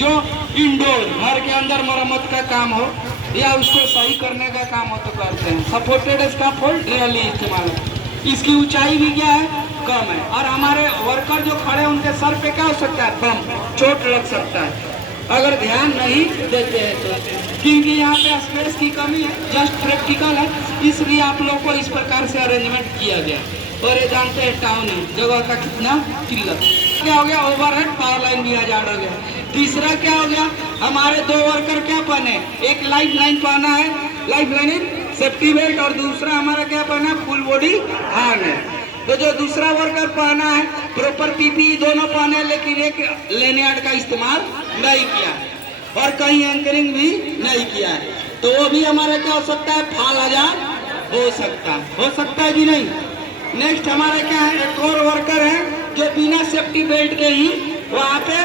जो इंडोर घर के अंदर मरम्मत का काम हो या उसको सही करने का काम हो तो करते हैं। सपोर्टेड स्काफोल्ड रेयरली इस्तेमाल है। इसकी ऊंचाई भी क्या है, कम है, और हमारे वर्कर जो खड़े हैं उनके सर पे क्या हो सकता है, बम, चोट लग सकता है अगर ध्यान नहीं देते हैं तो, क्योंकि यहाँ पे स्पेस की कमी है, जस्ट प्रैक्टिकल है, इसलिए आप लोग को इस प्रकार से अरेंजमेंट किया गया। और ये जानते हैं टाउन जगह का कितना किल्लत। क्या हो गया, ओवरहेड पावर लाइन भी आजाद हो गया। तीसरा क्या हो गया, हमारे दो वर्कर क्या पहने, एक लाइफ लाइन पहना है, लाइफ लाइन सेफ्टी बेल्ट, और दूसरा हमारा क्या पहना है, फुल बॉडी हार्न है। तो जो दूसरा वर्कर पहना है प्रॉपर पीपीई दोनों पहने, लेकिन एक लेनियार्ड का इस्तेमाल नहीं किया और कहीं एंकरिंग भी नहीं किया है, तो वो भी हमारा क्या हो सकता है, फाल आजाद हो सकता है कि नहीं। नेक्स्ट हमारा क्या है, एक और वर्कर है जो बिना सेफ्टी बेल्ट के ही वहाँ पे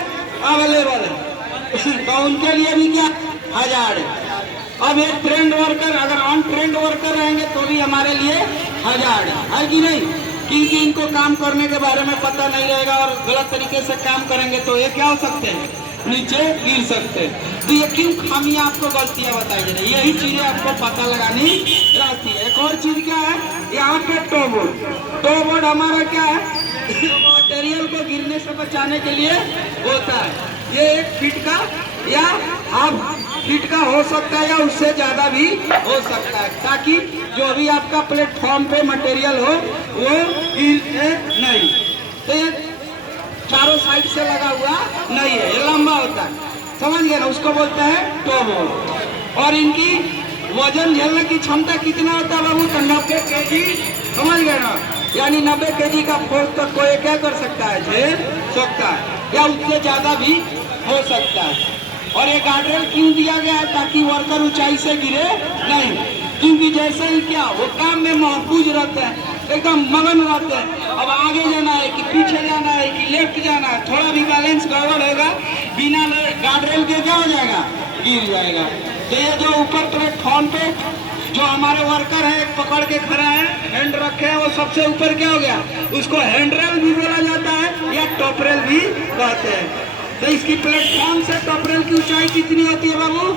अवेलेबल है, तो उनके लिए भी क्या हजार्ड है। अब एक ट्रेंड वर्कर, अगर ऑन ट्रेंड वर्कर रहेंगे तो भी हमारे लिए हजार्ड है कि नहीं, क्योंकि इनको काम करने के बारे में पता नहीं रहेगा और गलत तरीके से काम करेंगे तो ये क्या हो सकते हैं, नीचे गिर सकते हैं। तो ये क्यों खामियां आपको गलतियां बताई जा रही है, यही चीजें आपको पता लगानी रहती है। एक और चीज क्या है, यहाँ पे टो बोर्ड हमारा क्या है, मटेरियल को गिरने से बचाने के लिए होता है। ये 1 फीट का या हाफ फीट का हो सकता है या उससे ज्यादा भी हो सकता है, ताकि जो भी आपका प्लेटफॉर्म पे मटेरियल हो वो गिरे नहीं। तो ये चारों साइड से लगा हुआ नहीं है, ये लंबा होता है, समझ गए ना, उसको बोलते हैं टो बोर्ड। और इनकी वजन झेलने की क्षमता कितना होता है बाबू, तो 90 kg, समझ गए ना, यानी 90 kg का फोर्स तक कोई क्या कर सकता है, झेल सकता है, या उससे ज्यादा भी हो सकता है। और ये गार्डरेल क्यों दिया गया है, ताकि वर्कर ऊंचाई से गिरे नहीं, क्योंकि जैसे ही क्या वो काम में महफूज रहते हैं, एकदम मगन रहते हैं, अब आगे जाना है कि पीछे जाना है कि लेफ्ट जाना है, थोड़ा भी बैलेंस गड़बड़ होगा, बिना गार्डरेल के क्या हो जाएगा, गिर जाएगा। तो ये जो ऊपर प्लेटफॉर्म पे जो हमारे वर्कर है पकड़ के खड़ा है, हैंड रखे हैं, वो सबसे ऊपर क्या हो गया, उसको हैंडरेल भी बोला जाता है या टॉपरेल भी कहते हैं। तो इसकी प्लेटफॉर्म से टॉपरेल की ऊंचाई कितनी होती है बाबू,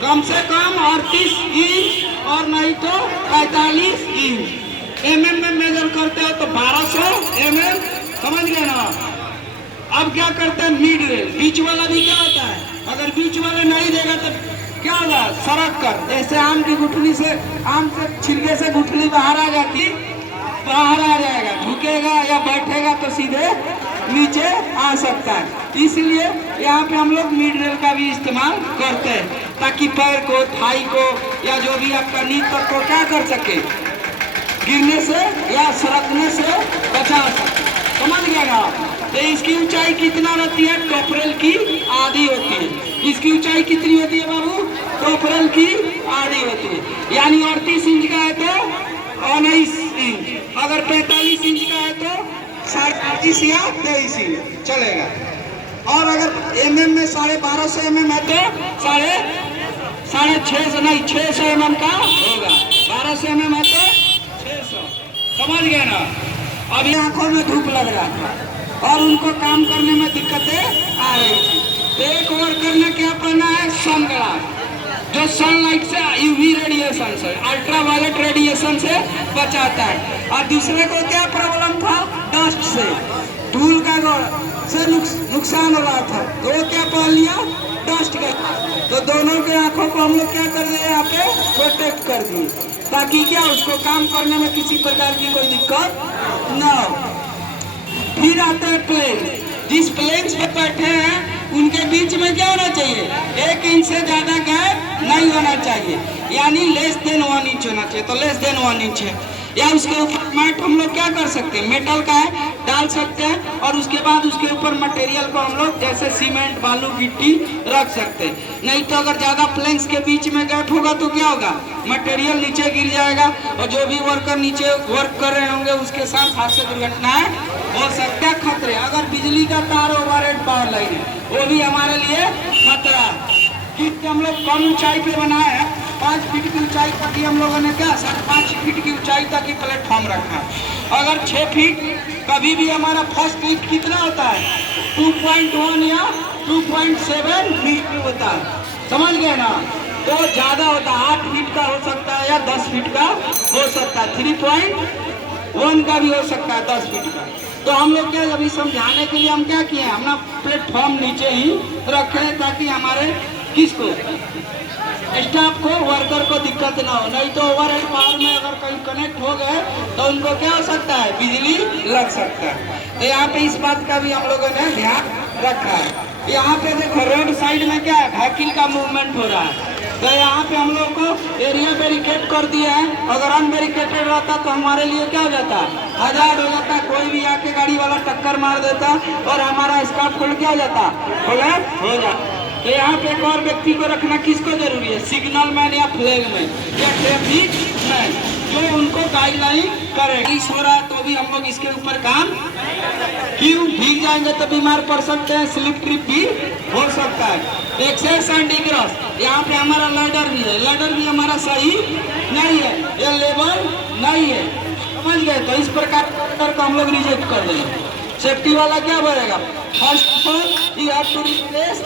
कम से कम 38 इंच और नहीं तो 45 इंच। mm में मेजर करते हो तो 1200 mm, समझ गए ना। अब क्या करते हैं, मिड रेल, बीच वाला भी क्या होता है, अगर बीच वाला नहीं देगा तो क्या होगा, सड़क कर, जैसे आम की गुठली से, आम से छिलके से गुठली बाहर आ जाती, बाहर आ जाएगा, झुकेगा या बैठेगा तो सीधे नीचे आ सकता है। इसलिए यहाँ पे हम लोग मिड रेल का भी इस्तेमाल करते हैं, ताकि पैर को, थाई को या जो भी आपका नी तक को क्या कर सके, गिरने से या सरकने से बचा सके, समझ गया ना। तो इसकी ऊंचाई कितना रहती है, टॉपरेल की आधी होती है। इसकी ऊंचाई कितनी होती है बाबू, टॉपरेल की आधी होती है, यानी 38 इंच का है तो 19 इंच, अगर 45 इंच का है तो 35 या 23 इंच चलेगा। और अगर mm में 1250 mm है तो साढ़े 600 नहीं 600 mm का होगा, 1200 mm है तो 600, समझ गए ना। अभी आंखों में धूप लग रहा था और उनको काम करने में दिक्कतें आ रही थी, तो एक वर्कर ने क्या पहना है, सनग्लास, जो सनलाइट से, यूवी रेडिएशन से, अल्ट्रावायलेट रेडिएशन से बचाता है। और दूसरे को क्या प्रॉब्लम था, डस्ट से, धूल का से नुकसान हो रहा था, तो वो क्या पहन लिया, डस्ट का। तो दोनों के आंखों को हम लोग क्या कर दिए, यहाँ पे प्रोटेक्ट कर दिए, ताकि क्या उसको काम करने में किसी प्रकार की कोई दिक्कत ना हो। फिर आता है प्लेन। जिस प्लेन्स पे बैठे हैं उनके बीच में क्या होना चाहिए, 1 इंच से ज्यादा गैप नहीं होना चाहिए, यानी लेस देन 1 इंच होना चाहिए। तो लेस देन 1 इंच है। या उसके ऊपर मैट हम लोग क्या कर सकते हैं, मेटल का है, डाल सकते हैं, और उसके बाद उसके ऊपर मटेरियल को हम लोग जैसे सीमेंट, बालू, गिट्टी रख सकते हैं। नहीं तो अगर ज्यादा प्लेन्स के बीच में गैप होगा तो क्या होगा, मटेरियल नीचे गिर जाएगा, और जो भी वर्कर नीचे वर्क कर रहे होंगे उसके साथ हादसे दुर्घटनाएं हो सकता है, खतरे। अगर बिजली का तार, ओवरहेड पावर लाइन है, वो भी हमारे लिए खतरा है। हम लोग कम ऊंचाई पे बनाए हैं, 5 फीट की ऊंचाई तक ही हम लोगों ने क्या 5.5 फीट की ऊंचाई तक ही प्लेटफॉर्म रखा है। अगर 6 फीट, कभी भी हमारा फर्स्ट लिफ्ट कितना होता है, 2.1 या 2.7 मीटर होता है, समझ गए ना। तो ज्यादा होता है, 8 फीट का हो सकता है या 10 फीट का हो सकता है, 3.1 का भी हो सकता है, 10 फीट का। तो हम लोग क्या अभी समझाने के लिए हम क्या किए, हमने प्लेटफॉर्म नीचे ही रखे हैं, ताकि हमारे किसको, स्टाफ को, वर्कर को दिक्कत ना हो। नहीं तो ओवरहेड पावर में अगर कहीं कनेक्ट हो गए तो उनको क्या हो सकता है, बिजली लग सकता है। तो यहाँ पे इस बात का भी हम लोगों ने ध्यान रखा है। यहाँ पे देखो रोड साइड में क्या है, व्हीकल का मूवमेंट हो रहा है, तो यहाँ पे हम लोग को एरिया बैरिकेड कर दिया है। अगर अनबैरिकेटेड रहता तो हमारे लिए क्या हो जाता, हजार्ड हो जाता, कोई भी आके गाड़ी वाला टक्कर मार देता और हमारा स्कार्फ खोल क्या हो जाता, कोलैप्स हो जाता। तो यहाँ पे एक और व्यक्ति को रखना किसको जरूरी है, सिग्नल मैन या फ्लैग मैन या ट्रैफिक मैन, जो उनको गाइडलाइन करे। इस हो रहा है तो भी हम लोग इसके ऊपर काम, क्यों, भीग जाएंगे तो बीमार पड़ सकते हैं, स्लिप ट्रिप भी हो सकता है। एक्सेस एंड इग्रेस, यहाँ पे हमारा लैडर भी है, लैडर भी हमारा सही नहीं है, ये लेवल नहीं है, समझ गए। तो इस प्रकार को हम लोग रिजेक्ट कर देंगे। सेफ्टी वाला क्या बोलेगा, first you have to replace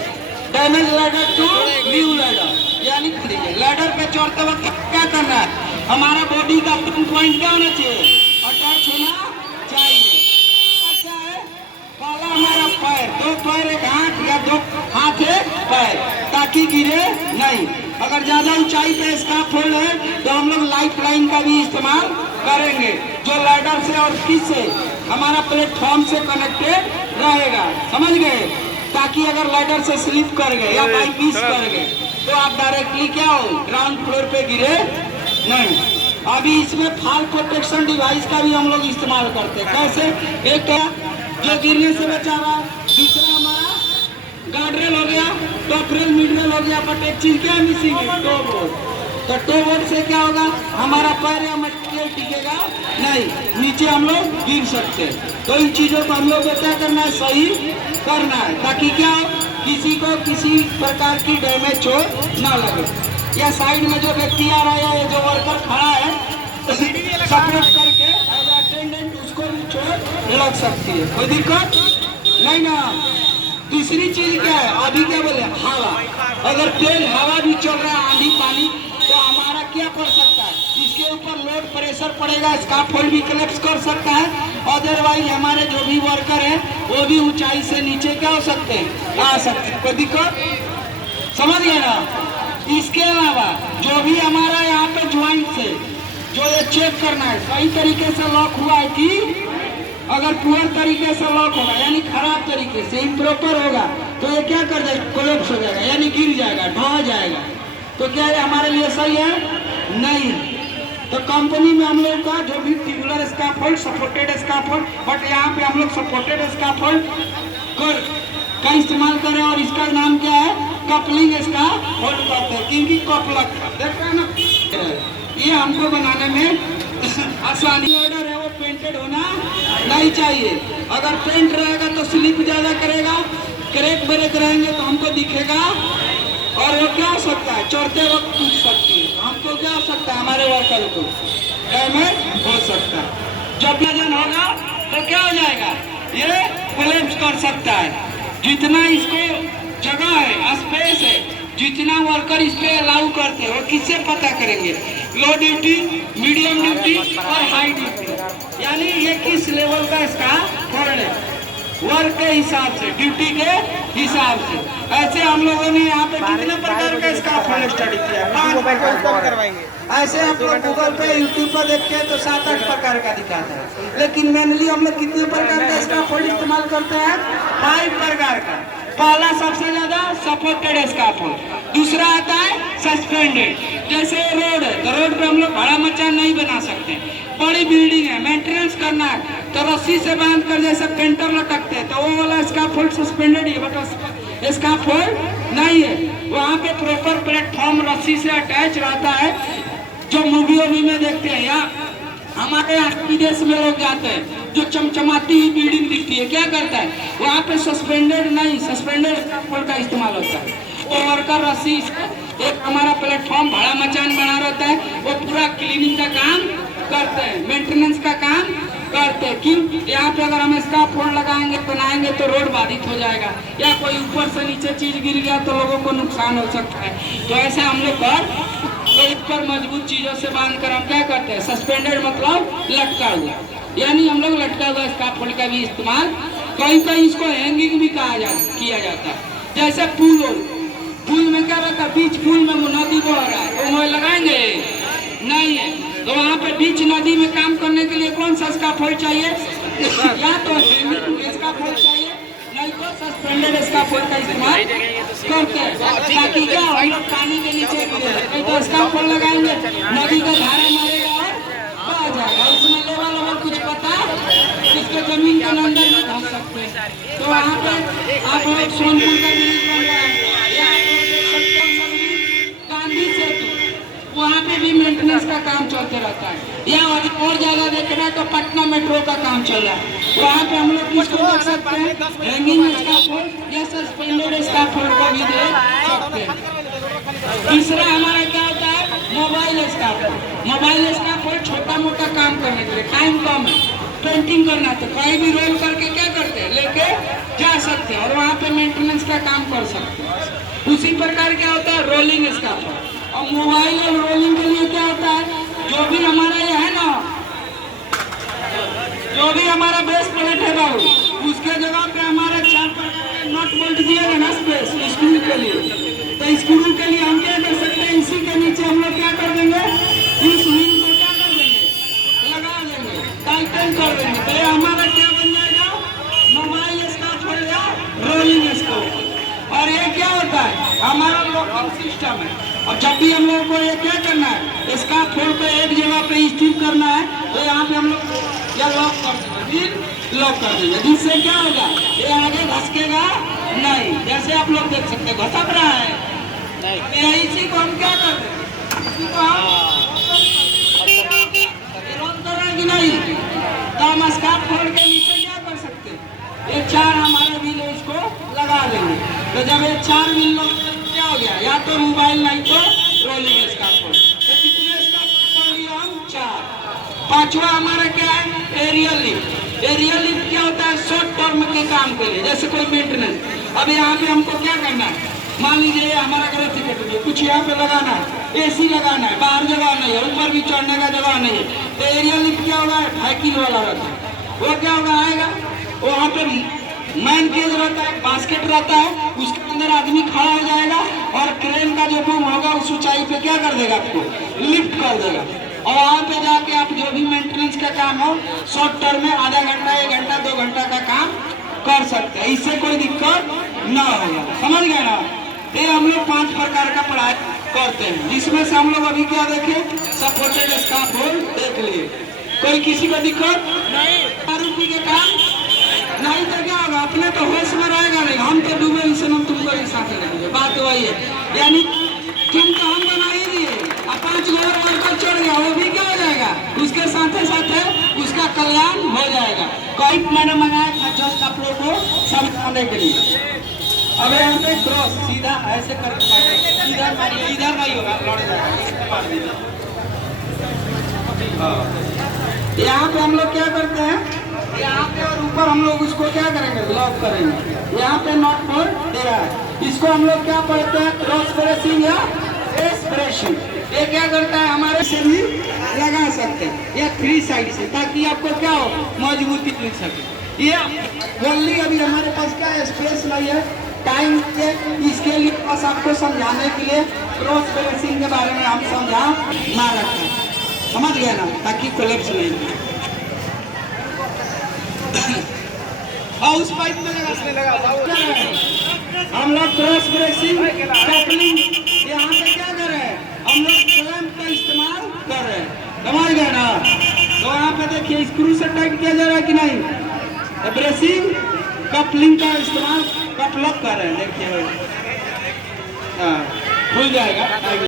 damage ladder to new ladder, यानी लैडर पे चढ़ते वक्त क्या करना है, हमारा बॉडी का पॉइंट क्या होना चाहिए, अटैच होना चाहिए। क्या है, पहला हमारा पैर, 2 पैर एक हाथ या 2 हाथ एक पैर, ताकि गिरे नहीं। अगर ज्यादा ऊंचाई पे स्कार्फोल्ड है तो हम लोग लाइफ लाइन का भी इस्तेमाल करेंगे, जो लैडर से और किससे, हमारा प्लेटफॉर्म से कनेक्टेड रहेगा, समझ गए। ताकि अगर लैडर से स्लिप कर गए या बाई मिस कर गए तो आप डायरेक्टली क्या हो, ग्राउंड फ्लोर पे गिरे नहीं। अभी इसमें फॉल प्रोटेक्शन डिवाइस का भी हम लोग इस्तेमाल करते हैं। कैसे, एक जो गिरने से बचा रहा, दूसरा हमारा गार्डरेल हो गया, टॉप रेल, मिड रेल हो गया, बट एक चीज क्या मिसिंग है, टो बोर्ड। तो टो बोर्ड से क्या होगा, हमारा पैर या मटेरियल टिकेगा नहीं, नीचे हम लोग गिर सकते हैं। तो इन चीजों को हम लोग को क्या करना है, सही करना है, ताकि क्या किसी को किसी प्रकार की डैमेज हो ना लगे। या साइड में जो व्यक्ति आ रहा है, जो वर्कर खड़ा है, सपोर्ट करके एज अटेंडेंट उसको भी चोट लग सकती है, कोई दिक्कत नहीं ना। दूसरी चीज क्या है, अभी क्या बोले, हवा, अगर तेज हवा भी चल रहा है, आंधी पानी, तो हमारा क्या कर सकता है, इसके ऊपर लोड प्रेशर पड़ेगा, स्कार्फोल्ड भी कलेप्स कर सकता है। अदरवाइज हमारे जो भी वर्कर है वो भी ऊंचाई से नीचे क्या हो सकते हैं, आ सकते हैं, कोई दिक्कत, समझ गए ना। इसके अलावा जो भी हमारा यहाँ पे ज्वाइंट से जो ये चेक करना है सही तरीके से लॉक हुआ है कि, अगर पुअर तरीके से लॉक होगा यानी खराब तरीके से, इम्प्रॉपर होगा तो ये क्या कर जाएगा, कोलैप्स हो जाएगा, यानी गिर जाएगा, ढह जाएगा। तो क्या ये हमारे लिए सही है, नहीं। तो कंपनी में हम लोग का जो भी ट्यूबुलर स्कार्फोल्ड, सपोर्टेड स्कार्फोल्ड, बट यहाँ पे हम लोग सपोर्टेड स्कार्फोल्ड का इस्तेमाल कर रहे हैं, और इसका नाम क्या है, कपलिंग स्कार्फोल्ड करते हैं, क्योंकि कपलक देख रहे हैं ना, ये हमको बनाने में आसानी। ऑर्डर है वो पेंटेड होना नहीं चाहिए, अगर पेंट रहेगा तो स्लिप ज्यादा करेगा, क्रैक ब्रेक रहेंगे तो हमको दिखेगा, और वो क्या हो सकता है, चढ़ते वक्त टूट सकती है, हमको क्या हो सकता है, हमारे वर्कर को डैमेज हो सकता है। जब वजन होगा तो क्या हो जाएगा, ये कोलैप्स कर सकता है। जितना इसको जगह है, स्पेस है, जितना वर्कर इस पे अलाउ करते हैं, वो किससे पता करेंगे, लो ड्यूटी, मीडियम ड्यूटी और हाई ड्यूटी। रसीद, यानी ये किस लेवल का इसका फोल्ड है, वर्क के हिसाब से, ड्यूटी के हिसाब से। ऐसे हम लोगों ने यहाँ पे कितने प्रकार का इसका फोल्ड स्टडी किया, 5 ऐसे आप लोग गूगल पे यूट्यूब पर देखते हैं तो 7-8 प्रकार का दिखाता है, लेकिन मेनली हम लोग कितने प्रकार का इसका फोल्ड इस्तेमाल करते हैं, 5 प्रकार का। पहला सबसे ज्यादा सपोर्टेड स्काफोल्ड, दूसरा आता है सस्पेंडेड। जैसे रोड है तो रोड पे हम लोग बड़ा मचान नहीं बना सकते, बड़ी बिल्डिंग है, मेंटेनेंस करना है तो रस्सी से बांध कर जैसे पेंटर लटकते हैं तो वो वाला स्काफोल्ड सस्पेंडेड है, बट स्काफोल्ड नहीं है। वहाँ पे प्रॉपर प्लेटफॉर्म रस्सी से अटैच रहता है, जो मूवी में देखते हैं या हमारे यहाँ विदेश में लोग जाते हैं जो चमचमाती हुई बिल्डिंग दिखती है, क्या करता है वहाँ पे सस्पेंडेड नहीं, सस्पेंडेड स्काफोल्ड का इस्तेमाल होता है। और वर्कर रस्सी एक हमारा प्लेटफॉर्म बड़ा मचान बना रहता है, वो पूरा क्लीनिंग का काम करते हैं, मेंटेनेंस का काम करते हैं। क्यों, यहाँ पे अगर हम स्काफोल्ड लगाएंगे बनाएंगे तो रोड बाधित हो जाएगा, या कोई ऊपर से नीचे चीज गिर गया तो लोगों को नुकसान हो सकता है। तो ऐसे हम लोग पर मजबूत चीजों से बांध कर हम क्या करते हैं, सस्पेंडेड मतलब लटका हुआ, यानी हम लोग लटका हुआ स्काफोल्ड का भी इस्तेमाल, कहीं इसको हैंगिंग भी किया जाता है। जैसे पुल में क्या रहता है, बीच पुल में नदी बह रहा है तो वहाँ लगाएंगे नहीं है, तो वहाँ पे बीच नदी में काम करने के लिए कौन सा स्काफोल्ड चाहिए, या तो स्काफोल्ड चाहिए, नहीं तो सस्पेंडेड स्काफोल्ड का इस्तेमाल करते हैं, ताकि क्या हम लोग पानी के नीचे गिरे, नहीं तो स्काफोल्ड लगाएंगे नदी का धारा मारेगा और बह जाएगा, इसमें लेवल कुछ पता इसके जमीन के अंदर में धंस सकते हैं। तो वहाँ पे आप लोग सोनपुर का ब्रिज बन रहा है, गांधी सेतु, वहाँ पे भी मेंटेनेंस का काम चलते रहता है, या और ज्यादा देखना है तो पटना मेट्रो का काम चल रहा है, वहाँ पे हम लोग किसको देख सकते हैं, हैंगिंग स्काफोल्ड या सस्पेंडेड स्काफोल्ड को भी देख सकते हैं। तीसरा हमारा क्या होता है, मोबाइल स्काफोल्ड। मोबाइल स्काफोल्ड छोटा मोटा काम करने के लिए, टाइम कम है, पेंटिंग करना तो कहीं भी रोल करके क्या करते हैं, लेके जा सकते हैं और वहाँ पे मेंटेनेंस का काम कर सकते हैं। उसी प्रकार क्या होता है रोलिंग स्काफोल्ड। और मोबाइल और रोलिंग के लिए क्या होता है, जो भी हमारा ये है ना, जो भी हमारा बेस प्लेट है बाबू, उसके जगह पे हमारे 4 प्रकार के नट बोल्ट दिए गए ना स्पेस स्क्रू के लिए, तो स्क्रू के लिए हम क्या कर सकते हैं, इसी के नीचे हम लोग क्या कर देंगे, इस व्हील को क्या कर देंगे, लगा देंगे, टाइटन कर देंगे, तो ये हमारा क्या बन जाएगा, मोबाइल स्काफोल्ड या रोलिंग स्काफोल्ड। और ये क्या होता है, हमारा लॉकिंग सिस्टम है। और जब भी हम लोग को ये क्या करना है, स्काफोल्ड को एक जगह पे स्थिर करना है, तो यहाँ पे हम लोग या लॉक कर देंगे, लॉक कर देंगे, जिससे क्या होगा, ये आगे धसकेगा नहीं, जैसे आप लोग देख सकते हैं घसक रहा है नहीं, इसी को हम क्या करते हैं, इसी को हम रोक कर रहे हैं कि नहीं, तो हम स्काफोल्ड के नीचे क्या कर सकते हैं, ये 4 हमारे व्हील इसको लगा देंगे, तो जब ये 4 व्हील क्या हो गया, या तो मोबाइल नहीं तो रोलिंग स्काफोल्ड। तो कितने स्काफोल्ड लिए हम, 4। पांचवा हमारा क्या है, एरियल लिफ्ट। एरियल लिफ्ट क्या होता है, शॉर्ट टर्म के काम के लिए, जैसे कोई मेंटेनेंस। अब यहाँ पे हमको क्या करना है, मान लीजिए हमारा घर टिकट कुछ यहाँ पे लगाना है, एसी लगाना है, बाहर जगह नहीं है, ऊपर भी चढ़ने का जगह नहीं है, तो एरियल लिफ्ट क्या होगा, साइकिल वाला रहता है, वो क्या होगा, आएगा वहाँ पे मैन केज रहता है, बास्केट रहता है, उसके अंदर आदमी खड़ा हो जाएगा और क्रेन का जो बूम होगा उस ऊंचाई पे क्या कर देगा, आपको लिफ्ट कर देगा, और वहाँ पे जाके आप जो भी मेंटेनेंस का काम हो शॉर्ट टर्म में आधा घंटा, 1 घंटा, 2 घंटा का काम कर सकते हैं, इससे कोई दिक्कत ना होगा, समझ गए ना। ये हम लोग 5 प्रकार का पढ़ाई करते हैं, जिसमें से हम लोग अभी क्या देखे, सपोर्टेड स्काफोल्ड देख लिए, कोई किसी को दिक्कत नहीं, आरोपी के काम नहीं तो क्या होगा, अपने तो होश में रहेगा नहीं, हम तो डूबे इसे हम तुमको ही साथ रहेंगे, बात वही है, यानी तुम तो हम बना ही दिए, अब 5 गोर वर्कर चढ़ गया, वो भी क्या हो जाएगा, उसके साथ उसका कल्याण हो जाएगा। कोई मैंने मंगाया था जस्ट आप लोग को समझाने के लिए। अब यहाँ पे क्रॉस सीधा ऐसे करके इधर मारिए, इधर नहीं होगा, लड़ जाएगा। यहाँ पे हम लोग क्या करते हैं, यहाँ पे और ऊपर हम लोग उसको क्या करेंगे, लॉक करेंगे। यहाँ पे नॉट बोल्ट दे रहा है, इसको हम लोग क्या पढ़ते हैं, क्रॉस ब्रेसिंग या प्रेस ब्रेशिंग, ये क्या करता है हमारे से भी लगा सकते हैं या 3 साइड से, ताकि आपको क्या हो मजबूती मिल सके। ये ओनली अभी हमारे पास क्या है, स्पेस नहीं है टाइम के, इसके लिए बस आपको समझाने के लिए क्रॉस ब्रेसिंग के बारे में हम समझा ना रखा, समझ गए ना, ताकि कोलैप्स नहीं हो। और उस पाइप में लगा हम लोग क्रॉस ब्रेसिंग कपलिंग यहाँ पे क्या कर रहे हैं, हम लोग क्लैंप का इस्तेमाल कर रहे हैं, समझ गए ना। तो यहाँ पे देखिए स्क्रू से टाइट किया जा रहा है कि नहीं, ब्रेसिंग कपलिंग का इस्तेमाल कप लॉक कर रहे हैं, देखिए खुल जाएगा।